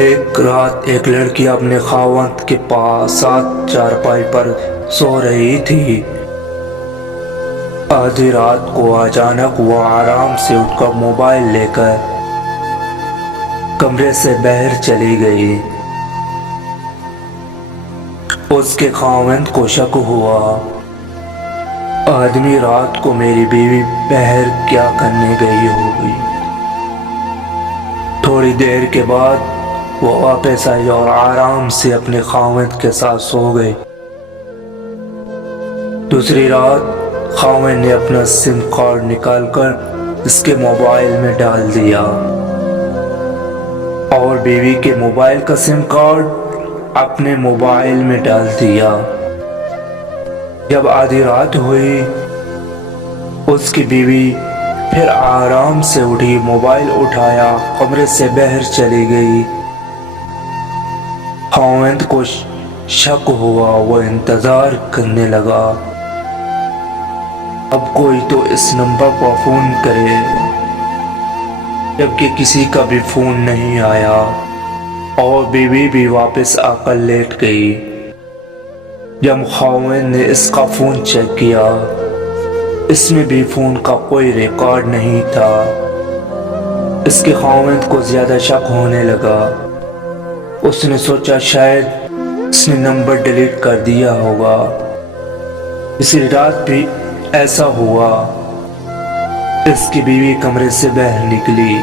ایک رات ایک لڑکی اپنے خاوند کے پاس ساتھ چارپائی پر سو رہی تھی۔ آدھی رات کو اچانک وہ آرام سے اٹھ کر موبائل لے کر کمرے سے باہر چلی گئی۔ اس کے خاوند کو شک ہوا، آدمی رات کو میری بیوی باہر کیا کرنے گئی ہوگی۔ تھوڑی دیر کے بعد وہ واپس آئی اور آرام سے اپنے خاوند کے ساتھ سو گئی۔ دوسری رات خاوند نے اپنا سم کارڈ نکال کر اس کے موبائل میں ڈال دیا اور بیوی کے موبائل کا سم کارڈ اپنے موبائل میں ڈال دیا۔ جب آدھی رات ہوئی، اس کی بیوی پھر آرام سے اٹھی، موبائل اٹھایا، کمرے سے باہر چلی گئی۔ خاوند کو شک ہوا، وہ انتظار کرنے لگا، اب کوئی تو اس نمبر پر فون کرے، جبکہ کسی کا بھی فون نہیں آیا اور بیوی بھی واپس آ کر لیٹ گئی۔ جب خاوند نے اس کا فون چیک کیا، اس میں بھی فون کا کوئی ریکارڈ نہیں تھا۔ اس کے خاوند کو زیادہ شک ہونے لگا۔ اس نے سوچا شاید اس نے نمبر ڈیلیٹ کر دیا ہوگا۔ اسی رات بھی ایسا ہوا۔ اس کی بیوی کمرے سے باہر نکلی۔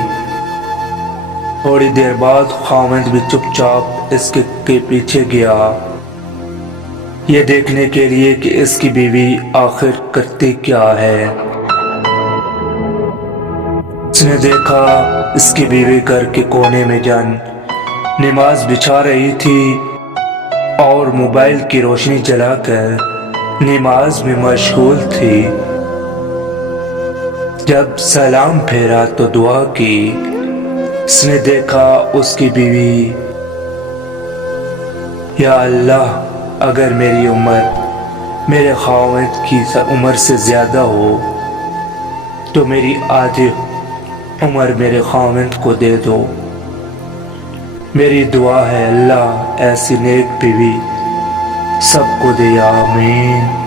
تھوڑی دیر بعد خاوند بھی چپ چاپ اس کے پیچھے گیا، یہ دیکھنے کے لیے کہ اس کی بیوی آخر کرتی کیا ہے۔ اس نے دیکھا اس کی بیوی گھر کے کونے میں نماز بچھا رہی تھی اور موبائل کی روشنی جلا کر نماز میں مشغول تھی۔ جب سلام پھیرا تو دعا کی۔ اس نے دیکھا اس کی بیوی، یا اللہ، اگر میری عمر میرے خاوند کی عمر سے زیادہ ہو تو میری آدھی عمر میرے خاوند کو دے دو۔ میری دعا ہے اللہ ایسی نیک بیوی سب کو دے، آمین۔